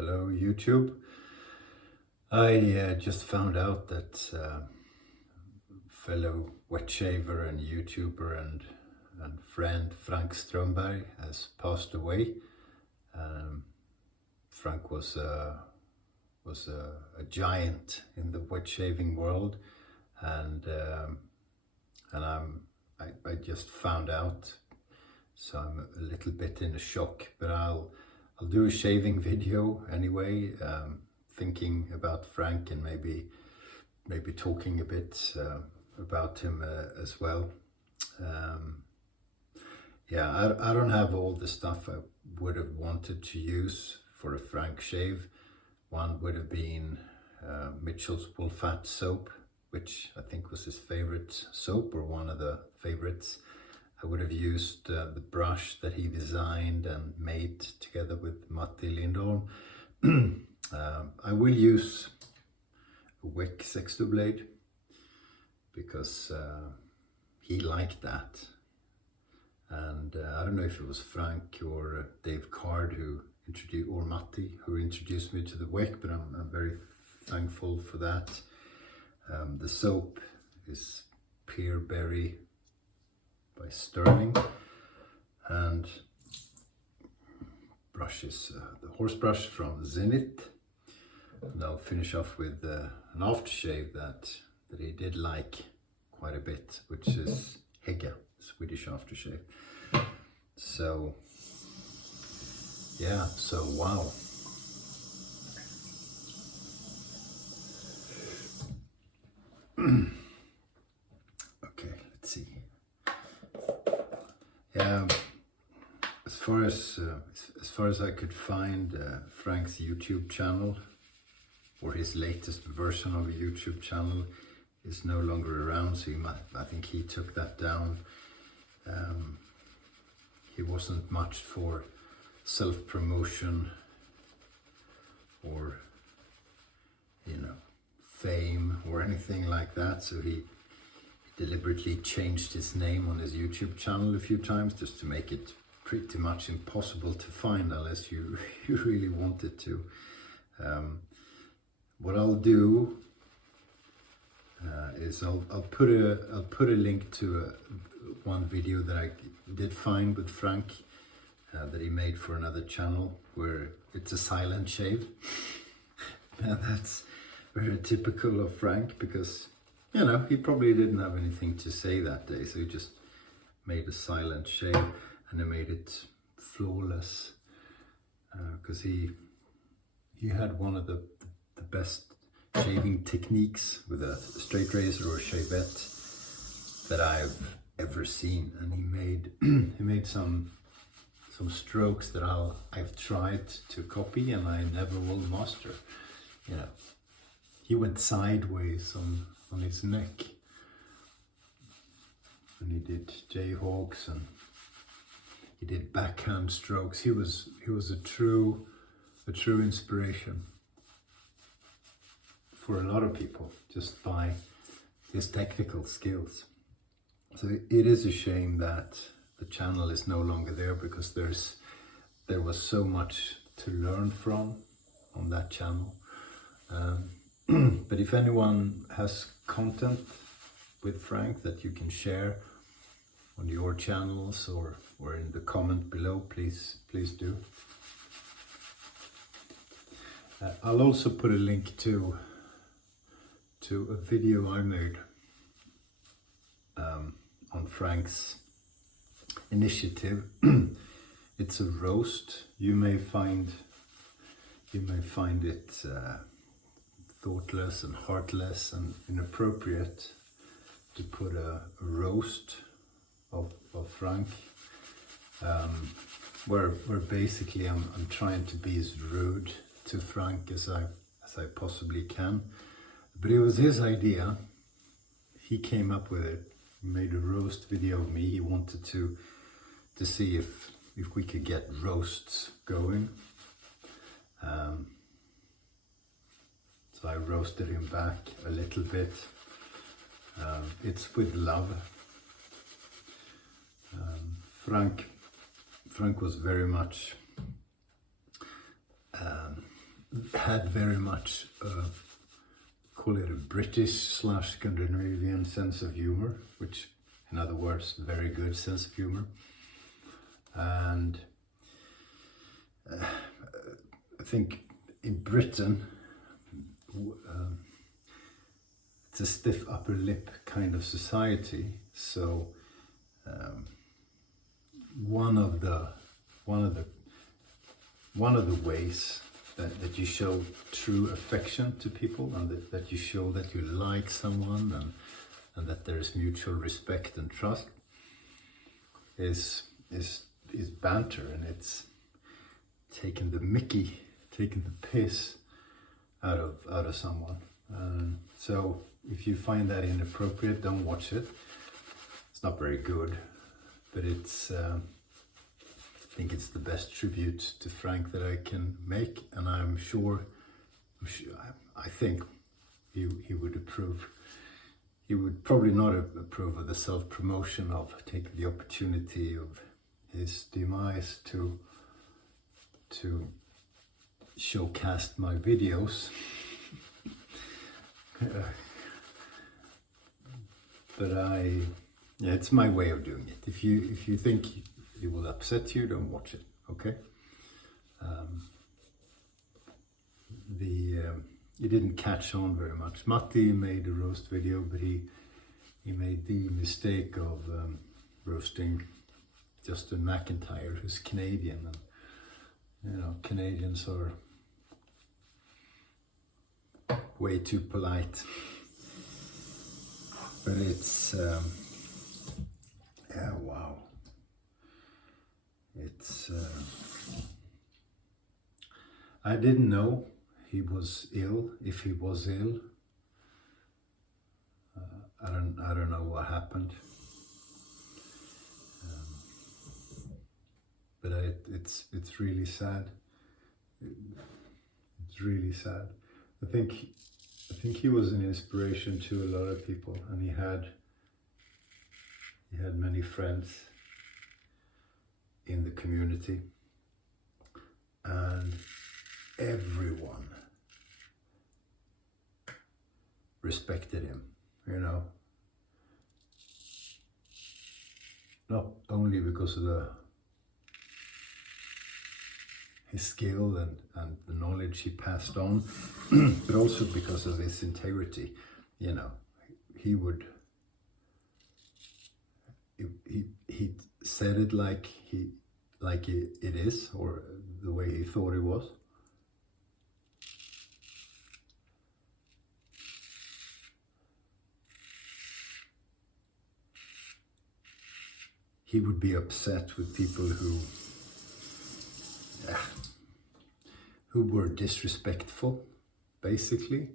Hello YouTube. I just found out that fellow wet shaver and YouTuber and friend Frank Strömberg has passed away. Frank was a giant in the wet shaving world, and I just found out, so I'm a little bit in a shock. But I'll do a shaving video anyway, thinking about Frank and maybe talking a bit about him as well. Yeah, I don't have all the stuff I would have wanted to use for a Frank shave. One would have been Mitchell's Wool Fat soap, which I think was his favorite soap, or one of the favorites. I would have used the brush that he designed and made together with Matti Lindholm. I will use a Weck sexto blade because he liked that. And I don't know if it was Frank or Dave Card who introduced, or Matti who introduced me to the Weck, but I'm very thankful for that. The soap is Pear Berry by Sterling, and brush is the horse brush from Zenith. And I'll finish off with an aftershave that he did like quite a bit, which is Hegga, Swedish aftershave. So yeah, so wow. Okay, let's see. Yeah, as far as I could find, Frank's YouTube channel, or his latest version of a YouTube channel, is no longer around. So I think he took that down. He wasn't much for self-promotion or, fame or anything like that. So he deliberately changed his name on his YouTube channel a few times just to make it pretty much impossible to find unless you really wanted to. What I'll do is I'll put a link to one video that I did find with Frank that he made for another channel, where it's a silent shave. And that's very typical of Frank, because he probably didn't have anything to say that day, so he just made a silent shave, and he made it flawless, because he had one of the best shaving techniques with a straight razor or shavette that I've ever seen. And he made some strokes that I've tried to copy and I never will master. He went sideways on his neck, and he did jayhawks, and he did backhand strokes. He was a true inspiration for a lot of people, just by his technical skills. So it is a shame that the channel is no longer there, because there was so much to learn from on that channel. But if anyone has content with Frank that you can share on your channels or in the comment below, please do. I'll also put a link to a video I made on Frank's initiative. It's a roast. You may find it thoughtless and heartless and inappropriate to put a roast of Frank, where basically I'm trying to be as rude to Frank as I possibly can. But it was his idea. He came up with it. He made a roast video of me. He wanted to see if we could get roasts going. So I roasted him back a little bit. It's with love. Frank was very much had very much, call it a British/Scandinavian sense of humor, which, in other words, very good sense of humor. And I think in Britain, it's a stiff upper lip kind of society. So one of the ways that you show true affection to people, and that you show that you like someone, and that there is mutual respect and trust, is banter, and it's taking the mickey, taking the piss out of someone. So if you find that inappropriate, don't watch it. It's not very good, but it's I think it's the best tribute to Frank that I can make, and I think he would approve. He would probably not approve of the self-promotion of taking the opportunity of his demise to showcast my videos. But it's my way of doing it. If you think it will upset you, don't watch it, okay? It didn't catch on very much. Matti made a roast video, but he made the mistake of roasting Justin McIntyre, who's Canadian, and Canadians are way too polite. But it's wow. It's I didn't know he was ill. If he was ill, I don't know what happened. But it's really sad. It's really sad. I think he was an inspiration to a lot of people, and he had many friends in the community, and everyone respected him, not only because of his skill and the knowledge he passed on, but also because of his integrity. He said it like it is, or the way he thought it was. He would be upset with people who were disrespectful, basically.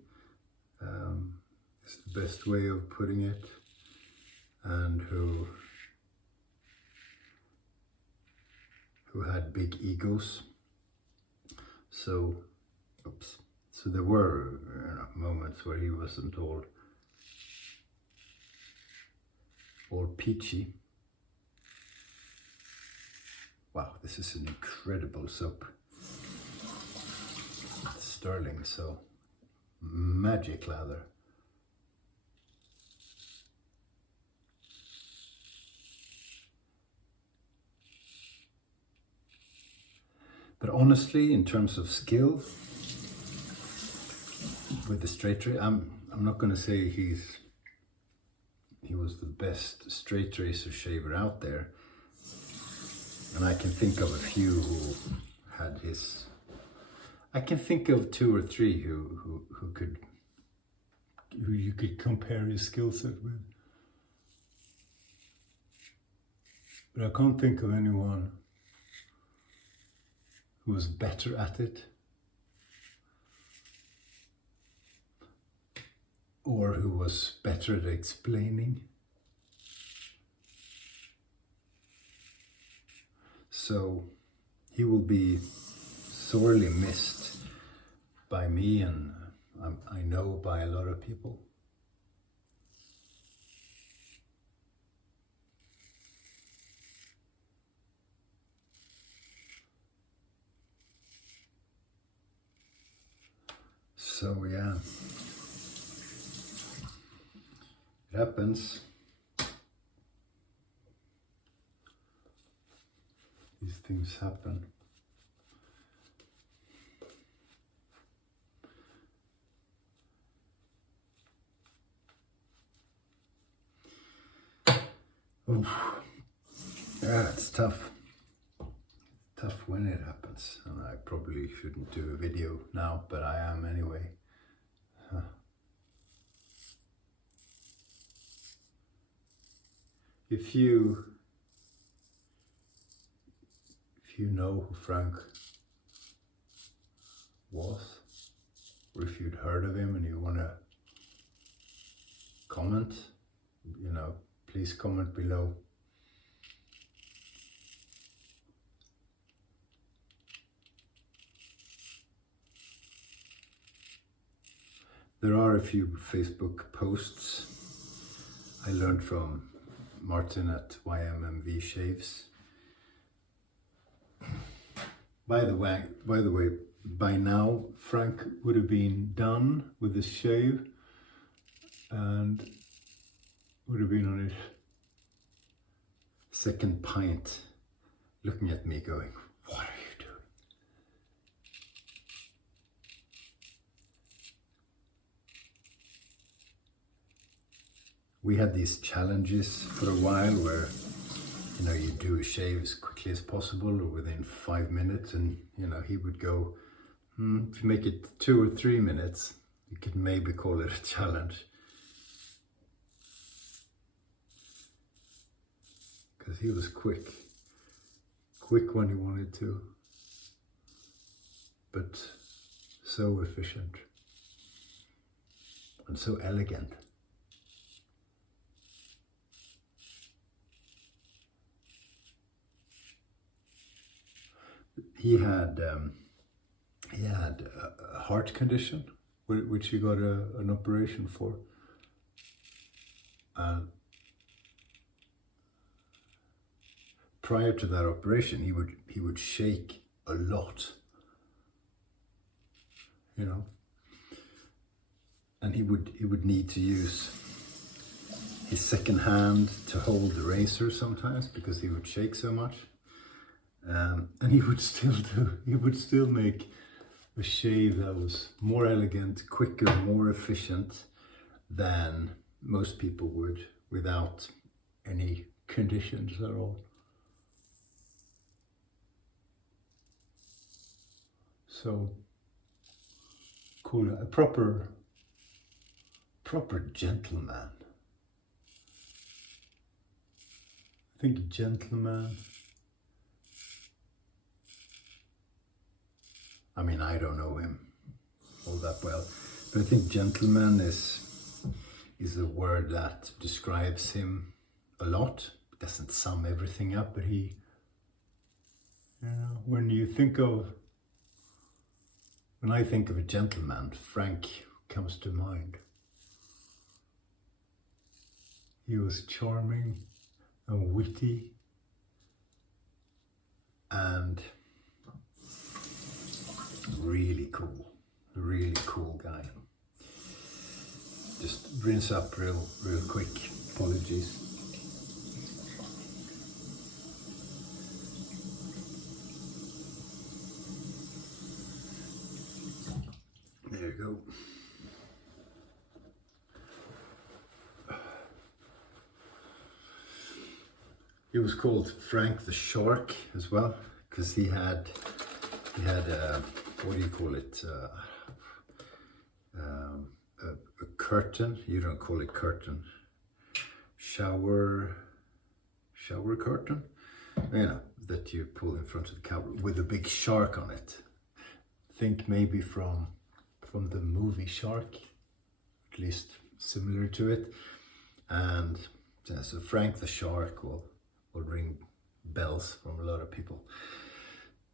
It's the best way of putting it, and who had big egos. So there were moments where he wasn't all peachy. Wow, this is an incredible soap. It's sterling, so magic lather. But honestly, in terms of skill with the straight razor, I'm not going to say he was the best straight razor shaver out there. And I can think of a few who had his. I can think of 2 or 3 who you could compare his skill set with. But I can't think of anyone who was better at it, or who was better at explaining. So he will be sorely missed by me, and I know by a lot of people. So yeah, it happens. These things happen. Oof. Yeah, it's tough. Tough when it happens, and I probably shouldn't do a video now, but I am anyway. If you know who Frank was, or if you'd heard of him and you want to comment, please comment below. There are a few Facebook posts I learned from Martin at YMMV Shaves. By the way, by now Frank would have been done with his shave and would have been on his second pint, looking at me going, "What are you doing?" We had these challenges for a while where, you do a shave as quickly as possible or within 5 minutes, and, he would go, if you make it 2 or 3 minutes, you could maybe call it a challenge. Because he was quick when he wanted to, but so efficient and so elegant. He had a heart condition, which he got an operation for. Prior to that operation, he would shake a lot, and he would need to use his second hand to hold the razor sometimes because he would shake so much. And he would still make a shave that was more elegant, quicker, more efficient than most people would without any conditions at all. So cool, a proper gentleman. I think gentleman. I mean, I don't know him all that well, but I think gentleman is a word that describes him a lot. It doesn't sum everything up, but he, when I think of a gentleman, Frank comes to mind. He was charming and witty and really cool guy. Just rinse up real quick. Apologies. There you go. He was called Frank the Shark as well, because he had what do you call it? A curtain. You don't call it curtain. Shower curtain. That you pull in front of the camera with a big shark on it. Think maybe from the movie Shark, at least similar to it. And so Frank the Shark will ring bells from a lot of people.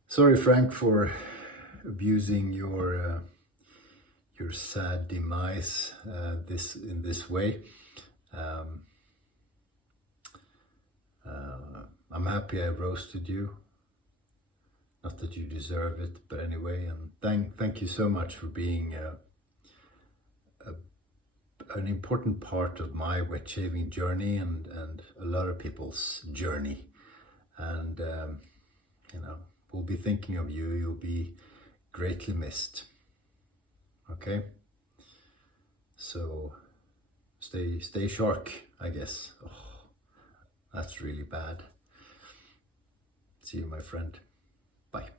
Sorry, Frank, for abusing your sad demise in this way. I'm happy I roasted you. Not that you deserve it, but anyway. And thank you so much for being an important part of my wet shaving journey and a lot of people's journey. And, you know, we'll be thinking of you. You'll be greatly missed. Okay? So stay shark, I guess. Oh, that's really bad. See you, my friend. Bye.